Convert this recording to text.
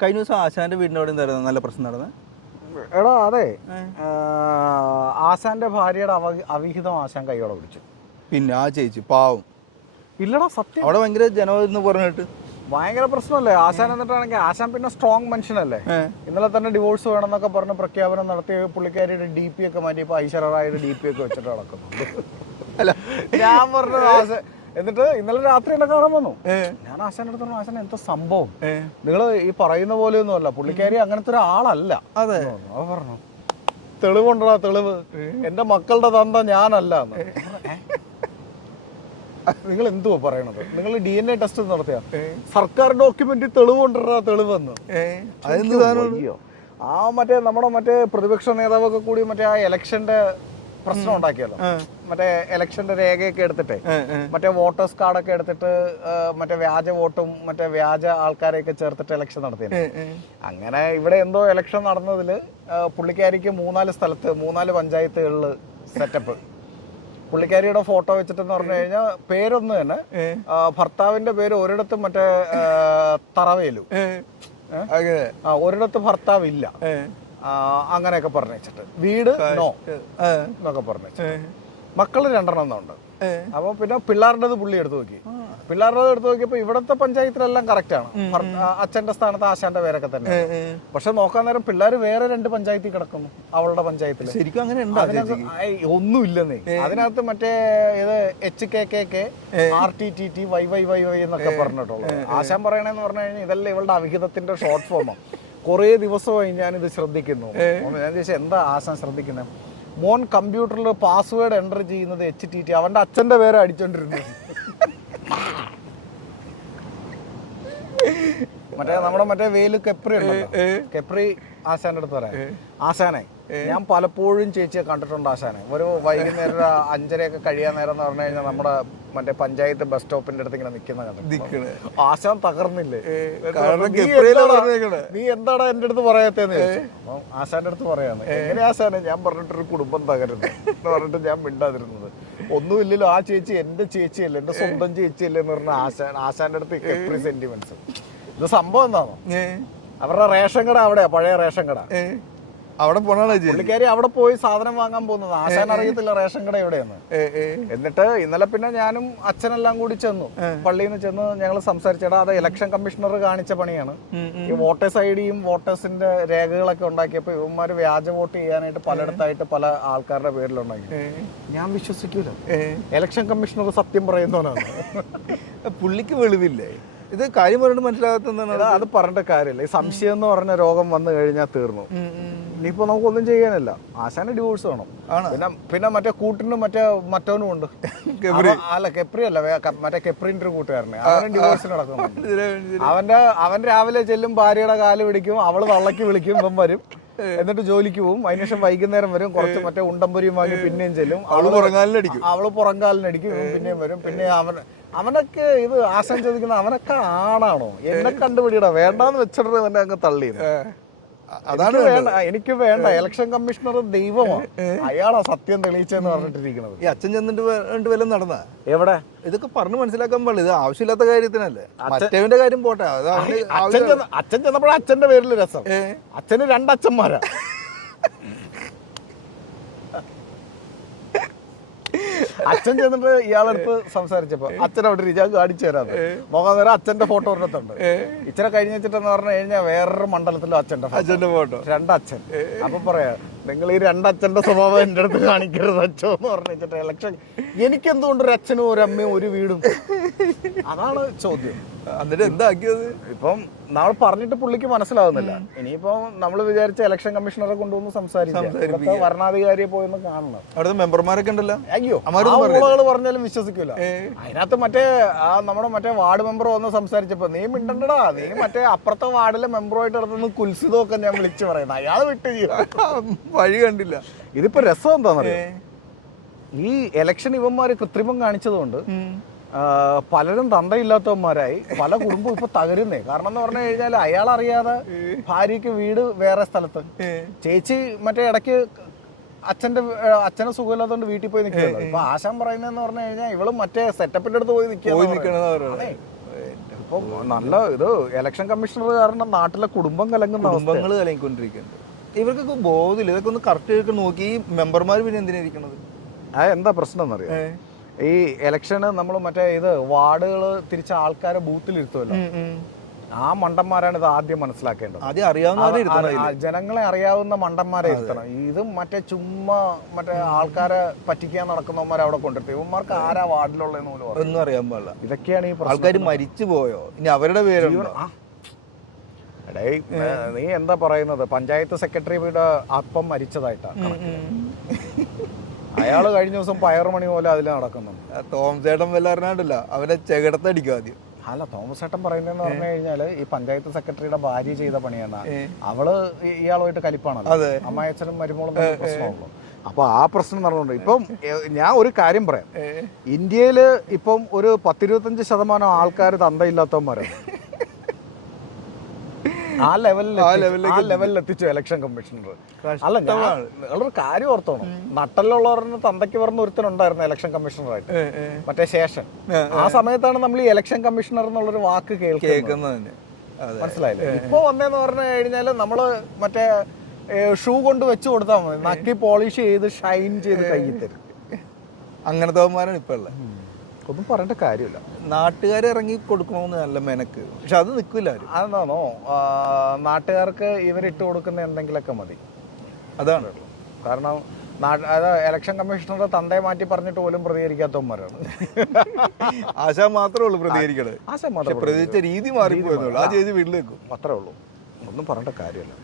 കഴിഞ്ഞ ദിവസം ആശാന്റെ വീടിന്റെ അവിടെ എന്തായിരുന്നു നല്ല പ്രശ്നം നടന്നത്? എടാ അതെ, ആശാന്റെ ഭാര്യയുടെ അവിഹിതം ആശാൻ കൈയോടെ പിടിച്ചു. പിന്നെ ആ ചേച്ചി പാവം. ഇല്ലടാ സത്യം, അവിടെ ഭയങ്കര ജനമെന്ന് പറഞ്ഞിട്ട് ഭയങ്കര പ്രശ്നമല്ലേ ആശാൻ. എന്നിട്ടാണെങ്കിൽ ആശാൻ പിന്നെ സ്ട്രോങ് മനുഷ്യനല്ലേ. ഇന്നലെ തന്നെ ഡിവോഴ്സ് വേണമെന്നൊക്കെ പറഞ്ഞ് പ്രഖ്യാപനം നടത്തി പുള്ളിക്കാരിയുടെ DP ഒക്കെ മാറ്റിയപ്പോൾ ഐശ്വര്യയുടെ DP ഒക്കെ വെച്ചിട്ട് നടക്കുന്നുണ്ട്. അല്ല ഞാൻ പറഞ്ഞത് എന്നിട്ട് ഇന്നലെ രാത്രി എന്നെ കാണാൻ വന്നു. ഞാൻ ആശാന്റെ അടുത്ത് പറഞ്ഞു, ആശാൻ എന്താ സംഭവം, നിങ്ങൾ ഈ പറയുന്ന പോലെയൊന്നും അല്ല, പുള്ളിക്കാരി അങ്ങനത്തെ ഒരാളല്ല. അതെ പറഞ്ഞു, തെളിവുണ്ടോ തെളിവ്, എന്റെ മക്കളുടെ തന്ത ഞാനല്ല. നിങ്ങൾ എന്തുവാ പറയണത്? നിങ്ങൾ DNA ടെസ്റ്റ് നടത്തിയ സർക്കാർ ഡോക്യുമെന്റ് തെളിവുണ്ടോ തെളിവെന്ന്. ആ നമ്മുടെ പ്രതിപക്ഷ നേതാവൊക്കെ കൂടി ആ ഇലക്ഷന്റെ പ്രശ്നം ഉണ്ടാക്കിയല്ലോ. ഇലക്ഷന്റെ രേഖയൊക്കെ എടുത്തിട്ടേ വോട്ടേഴ്സ് കാർഡൊക്കെ എടുത്തിട്ട് വ്യാജ വോട്ടും വ്യാജ ആൾക്കാരെയൊക്കെ ചേർത്തിട്ട് ഇലക്ഷൻ നടത്തിയത്. അങ്ങനെ ഇവിടെ എന്തോ ഇലക്ഷൻ നടന്നതില് പുള്ളിക്കാരിക്ക് 3-4 സ്ഥലത്ത് 3-4 പഞ്ചായത്തുകളില് സെറ്റപ്പ്. പുള്ളിക്കാരിയുടെ ഫോട്ടോ വെച്ചിട്ടെന്ന് പറഞ്ഞു കഴിഞ്ഞാൽ പേരൊന്ന് തന്നെ, ഭർത്താവിന്റെ പേര് ഒരിടത്തും തറവേലു, ഒരിടത്ത് ഭർത്താവ് ഇല്ല, അങ്ങനെയൊക്കെ പറഞ്ഞു വെച്ചിട്ട് വീട് നോ എന്നൊക്കെ പറഞ്ഞു വെച്ചിട്ട്. മക്കള് 2 ഉണ്ട്. അപ്പൊ പിന്നെ പിള്ളേരുടേത് പുള്ളി എടുത്തു നോക്കി. പിള്ളേരുടേത് എടുത്തു നോക്കിയപ്പോ ഇവിടത്തെ പഞ്ചായത്തിലെല്ലാം കറക്റ്റ് ആണ്. അച്ഛന്റെ സ്ഥാനത്ത് ആശാന്റെ പേരൊക്കെ തന്നെ. പക്ഷെ നോക്കാൻ നേരം പിള്ളേര് വേറെ 2 പഞ്ചായത്തിൽ കിടക്കുന്നു. അവളുടെ പഞ്ചായത്തിൽ ശരിക്കും അങ്ങനെ ഒന്നും ഇല്ലെന്നേ. അതിനകത്ത് HKKK RTTT YYYY എന്നൊക്കെ പറഞ്ഞിട്ടുള്ളൂ. ആശാൻ പറയണെന്ന് പറഞ്ഞു കഴിഞ്ഞാൽ ഇതെല്ലാം ഇവളുടെ അവിഹിതത്തിന്റെ ഷോർട്ട് ഫോമാണ്. കുറെ ദിവസമായി ഞാനിത് ശ്രദ്ധിക്കുന്നു. ഞാൻ ചോദിച്ചാൽ എന്താ ആശാൻ ശ്രദ്ധിക്കുന്നത്? മോൻ കമ്പ്യൂട്ടറിൽ പാസ്വേഡ് എൻ്റർ ചെയ്യുന്നത് HTT, അവന്റെ അച്ഛന്റെ പേര് അടിച്ചോണ്ടിരുന്നു. നമ്മുടെ വേലു കെപ്രി ഉണ്ടല്ലോ, കെപ്രി ആശാന്റെ അടുത്ത് പറയാം, ആശാനെ ഞാൻ പലപ്പോഴും ചേച്ചിയെ കണ്ടിട്ടുണ്ട് ആശാനെ. ഒരു വൈകുന്നേരം 5:30 കഴിയാൻ നേരം എന്ന് പറഞ്ഞു കഴിഞ്ഞാൽ നമ്മുടെ പഞ്ചായത്ത് ബസ് സ്റ്റോപ്പിന്റെ അടുത്ത് ഇങ്ങനെ നിൽക്കുന്ന ആശാൻ തകർന്നില്ലേ, നീ എന്താടാ എന്റെ അടുത്ത് പറയാത്തേന്ന് ചോദിച്ചു. ആശാന്റെ അടുത്ത് പറയാന്ന്. എങ്ങനെ ആശാനെ? ഞാൻ പറഞ്ഞിട്ടൊരു കുടുംബം തകരുന്നു എന്ന് പറഞ്ഞിട്ട് ഞാൻ മിണ്ടാതിരുന്നത്. ഒന്നുമില്ലല്ലോ, ആ ചേച്ചി എന്റെ ചേച്ചിയല്ലേ, എന്റെ സ്വന്തം ചേച്ചിയല്ലേ എന്ന് പറഞ്ഞ ആശാന്റെ അടുത്ത് കെപ്രി സെന്റിമെന്റ്സ്. ഇത് സംഭവം എന്താണോ, അവരുടെ റേഷൻ കട അവിടെയാ, പഴയ റേഷൻ കട. അവിടെ പോണാണ് പുള്ളിക്കാരി അവിടെ പോയി സാധനം വാങ്ങാൻ പോകുന്നത്. ആശാൻ അറിയത്തില്ല റേഷൻ കട എവിടെയെന്ന്. എന്നിട്ട് ഇന്നലെ പിന്നെ ഞാനും അച്ഛനെല്ലാം കൂടി ചെന്നു, പള്ളിയിൽ നിന്ന് ചെന്ന് ഞങ്ങൾ സംസാരിച്ചടാ, അത് ഇലക്ഷൻ കമ്മീഷണർ കാണിച്ച പണിയാണ്. ഈ വോട്ടേഴ്സ് ID-യും വോട്ടേഴ്സിന്റെ രേഖകളൊക്കെ ഉണ്ടാക്കിയപ്പോ ഇവന്മാര് വ്യാജ വോട്ട് ചെയ്യാനായിട്ട് പലയിടത്തായിട്ട് പല ആൾക്കാരുടെ പേരിലുണ്ടാക്കി. ഞാൻ വിശ്വസിക്കൂല, ഇലക്ഷൻ കമ്മീഷണർ സത്യം പറയുന്നവനാണ്. പുള്ളിക്ക് വെളിവില്ലേ? ഇത് കാര്യം പറഞ്ഞിട്ട് മനസ്സിലാകാത്ത അത് പറഞ്ഞിട്ട് കാര്യമില്ല. ഈ സംശയം എന്ന് പറഞ്ഞ രോഗം വന്നു കഴിഞ്ഞാൽ തീർന്നു. ഇനിയിപ്പോ നമുക്കൊന്നും ചെയ്യാനില്ല. ആശാന് ഡിവോഴ്സ് വേണം. പിന്നെ കൂട്ടിനും മറ്റവനും ഉണ്ട്. അല്ല കെപ്രി അല്ല, കെപ്രിന്റെ ഒരു കൂട്ടുകാരനെ, അവനും ഡിവോഴ്സിന് നടക്കുന്നുണ്ട്. അവൻ രാവിലെ ചെല്ലും, ഭാര്യയുടെ കാല് പിടിക്കും, അവള് വള്ളക്ക് വിളിക്കും, ഇവൻ വരും, എന്നിട്ട് ജോലിക്ക് പോകും. അതിനുശേഷം വൈകുന്നേരം വരും, കുറച്ച് ഉണ്ടംപൊരിയും വാങ്ങി പിന്നെയും ചെല്ലും, അവള് പുറങ്കാലിനടിക്കും, പിന്നെയും വരും. പിന്നെ അവനൊക്കെ ഇത് ആശാൻ ചോദിക്കുന്ന അവനൊക്കെ ആണാണോ? എന്നെ കണ്ടുപിടിയടാ, വേണ്ടാന്ന് വെച്ചിട്ട് അവനെ അങ്ങ് തള്ളി. അതാണ് വേണ്ട, എനിക്ക് വേണ്ട. ഇലക്ഷൻ കമ്മീഷണർ ദൈവമാണ്, അയാളാ സത്യം തെളിയിച്ചെന്ന് പറഞ്ഞിട്ടിരിക്കുന്നത്. ഈ അച്ഛൻ ചെന്നിട്ട് വല്ലതും നടന്ന എവിടെ? ഇതൊക്കെ പറഞ്ഞു മനസ്സിലാക്കാൻ പാടില്ല. ഇത് ആവശ്യമില്ലാത്ത കാര്യത്തിനല്ലേ. മറ്റവന്റെ കാര്യം പോട്ടെ. അച്ഛൻ ചെന്നപ്പോഴാ അച്ഛന്റെ പേരിൽ രസം. അച്ഛന് 2 അച്ഛന്മാരാ. അച്ഛൻ ചെന്നിട്ട് ഇയാളെടുത്ത് സംസാരിച്ചപ്പോ അച്ഛൻ അവിടെ ഞാൻ കാണിച്ചു തരാം നോക്കാൻ നേരം അച്ഛന്റെ ഫോട്ടോ ഒരിടത്തുണ്ട്. ഇച്ചിരി കഴിഞ്ഞ് വെച്ചിട്ടെന്ന് പറഞ്ഞു കഴിഞ്ഞാൽ വേറൊരു മണ്ഡലത്തിലും അച്ഛന്റെ ഫോട്ടോ, 2 അച്ഛൻ. അപ്പൊ പറയാ, നിങ്ങൾ ഈ 2 അച്ഛന്റെ സ്വഭാവം എന്റെ അടുത്ത് കാണിക്കരുത് അച്ഛൻ എന്ന് പറഞ്ഞു വെച്ചിട്ട് ഇലക്ഷൻ. എനിക്കെന്തുകൊണ്ട് ഒരു അച്ഛനും ഒരു അമ്മയും ഒരു വീടും? അതാണ് ചോദ്യം. എന്നിട്ട് എന്താക്കിയത്? ഇപ്പം നമ്മൾ പറഞ്ഞിട്ട് പുള്ളിക്ക് മനസ്സിലാവുന്നില്ല. ഇനിയിപ്പോ നമ്മൾ വിചാരിച്ച ഇലക്ഷൻ കമ്മീഷണറെ കൊണ്ടുവന്ന് സംസാരിക്കാം, ഭരണാധികാരിയെ പോയെന്ന് കാണണം. അവിടുത്തെ മെമ്പർമാരൊക്കെ ഉണ്ടല്ലോ, അയ്യോ പറഞ്ഞാലും വിശ്വസിക്കൂല. അതിനകത്ത് നമ്മുടെ വാർഡ് മെമ്പർ വന്ന് സംസാരിച്ചപ്പോ, നീ മിണ്ടണ്ടടാ, നീ അപ്പുറത്തെ വാർഡിലെ മെമ്പറുമായിട്ട് നടത്തുന്ന കുൽസിതമൊക്കെ ഞാൻ വിളിച്ചു പറയുന്നത്. അയാൾ വിട്ട് വഴി കണ്ടില്ല. ഇതിപ്പോ രസം എന്താണെന്നറിയോ, ഈ ഇലക്ഷൻ ഇവന്മാര് കൃത്രിമം കാണിച്ചതുകൊണ്ട് പലരും തന്തയില്ലാത്തവന്മാരായി, പല കുടുംബം ഇപ്പൊ തകരുന്നേ. കാരണം എന്ന് പറഞ്ഞു കഴിഞ്ഞാൽ അയാൾ അറിയാതെ ഭാര്യക്ക് വീട് വേറെ സ്ഥലത്ത്, ചേച്ചി ഇടയ്ക്ക് അച്ഛനെ സുഖമില്ലാത്തതുകൊണ്ട് വീട്ടിൽ പോയി നിൽക്കുന്നത്. ഇപ്പൊ ആശാൻ പറയുന്നതെന്ന് പറഞ്ഞു കഴിഞ്ഞാൽ ഇവള് സെറ്റപ്പിന്റെ അടുത്ത് പോയി നിൽക്കുക. അപ്പം നല്ല ഇത് ഇലക്ഷൻ കമ്മീഷണർ കാരണം നാട്ടിലെ കുടുംബം കലങ്ങുന്ന കുടുംബങ്ങൾ കലങ്ങിക്കൊണ്ടിരിക്കുന്നുണ്ട്. ഇവർക്കൊക്കെ ബോധമില്ല, ഇതൊക്കെ ഒന്ന് കറക്റ്റ് നോക്കി ഈ മെമ്പർമാർ പിന്നെ എന്തിനാ ഇരിക്കണത്? എന്താ പ്രശ്നം എന്നറിയാം, ഈ ഇലക്ഷന് നമ്മൾ മറ്റേ ഇത് വാർഡുകൾ തിരിച്ച ആൾക്കാരെ ബൂത്തിലിരുത്തുമല്ലോ, ആ മണ്ടന്മാരാണ് ഇത് ആദ്യം മനസ്സിലാക്കേണ്ടത്. ആദ്യം അറിയാവുന്ന ജനങ്ങളെ അറിയാവുന്ന മണ്ടന്മാരെ ഇരുത്തണം. ഇത് മറ്റേ ചുമ്മാ മറ്റേ ആൾക്കാരെ പറ്റിക്കാൻ നടക്കുന്നവന്മാരെ അവിടെ കൊണ്ടിരുത്തി. ഇവന്മാർക്ക് ആരാ വാർഡിലുള്ളതെന്ന് പോലും ഒന്നും അറിയാൻ പാടില്ല. ഇതൊക്കെയാണ് ഈ ആൾക്കാർ മരിച്ചു പോയോ, ഇനി അവരുടെ പേരുണ്ടോ? നീ എന്താ പറയുന്നത്, പഞ്ചായത്ത് സെക്രട്ടറിയുടെ അപ്പം മരിച്ചതായിട്ടാണ്. അയാള് കഴിഞ്ഞ ദിവസം പയറുമണി പോലെ അതിൽ നടക്കുന്നുണ്ട്. തോമസ് ചേട്ടൻ വല്ല അറിഞ്ഞാണ്ടല്ല, അവനെ ചെകിടത്തടിക്കും ആദ്യം. അല്ല, തോമസ് ചേട്ടൻ പറയുന്നതെന്ന് പറഞ്ഞു കഴിഞ്ഞാല് ഈ പഞ്ചായത്ത് സെക്രട്ടറിയുടെ ഭാര്യ ചെയ്ത പണിയാണ്. അവള് ഇയാളുമായിട്ട് കലിപ്പാണല്ലോ, അമ്മായച്ചനും മരുമോളും പ്രശ്നമുള്ളൂ. അപ്പൊ ആ പ്രശ്നം നടന്നുണ്ട്. ഇപ്പം ഞാൻ ഒരു കാര്യം പറയാം, ഇന്ത്യയില് ഇപ്പം ഒരു 10-25% ആൾക്കാർ തന്തയില്ലാത്തവന്മാരാണ്. ആ ലെവലിൽ എത്തിച്ചു ഇലക്ഷൻ കമ്മീഷണർ. അല്ല, നിങ്ങളൊരു കാര്യം ഓർത്തോണം, നട്ടലുള്ളവരുടെ തന്തയ്ക്ക് പറഞ്ഞ ഒരുത്തനുണ്ടായിരുന്നു ഇലക്ഷൻ കമ്മീഷണറായിട്ട്, മറ്റേ ശേഷൻ. ആ സമയത്താണ് നമ്മൾ ഈ ഇലക്ഷൻ കമ്മീഷണർ എന്നുള്ളൊരു വാക്ക് കേൾക്കുന്നത്. മനസ്സിലായില്ലേ? ഇപ്പൊ വന്നേന്ന് പറഞ്ഞു കഴിഞ്ഞാല് നമ്മള് മറ്റേ ഷൂ കൊണ്ട് വെച്ച് കൊടുത്താൽ മതി, നക്കി പോളിഷ് ചെയ്ത് ഷൈൻ ചെയ്ത് കയ്യിൽ തരും. അങ്ങനത്തെ ഇപ്പൊ ഉള്ളത്. ഒന്നും പറയേണ്ട കാര്യമില്ല. നാട്ടുകാർ ഇറങ്ങി കൊടുക്കണമെന്ന് നല്ല മെനക്ക്, പക്ഷെ അത് നിൽക്കില്ല. അതെന്താണോ, നാട്ടുകാർക്ക് ഇവരിട്ട് കൊടുക്കുന്ന എന്തെങ്കിലുമൊക്കെ മതി, അതാണ്. കാരണം ഇലക്ഷൻ കമ്മീഷണറുടെ തന്തയെ മാറ്റി പറഞ്ഞിട്ട് പോലും പ്രതികരിക്കാത്തവന്മാരാണ്. ആശ മാത്രമേ ഉള്ളൂ പ്രതികരിക്കണത്. ആശ മാത്രം പ്രതികരിച്ച രീതി മാറിപ്പോയെന്നുള്ളൂ. ആ ചെയ്ത് വീട്ടിൽ വെക്കും, അത്രേ ഉള്ളൂ. ഒന്നും പറയേണ്ട കാര്യമില്ല.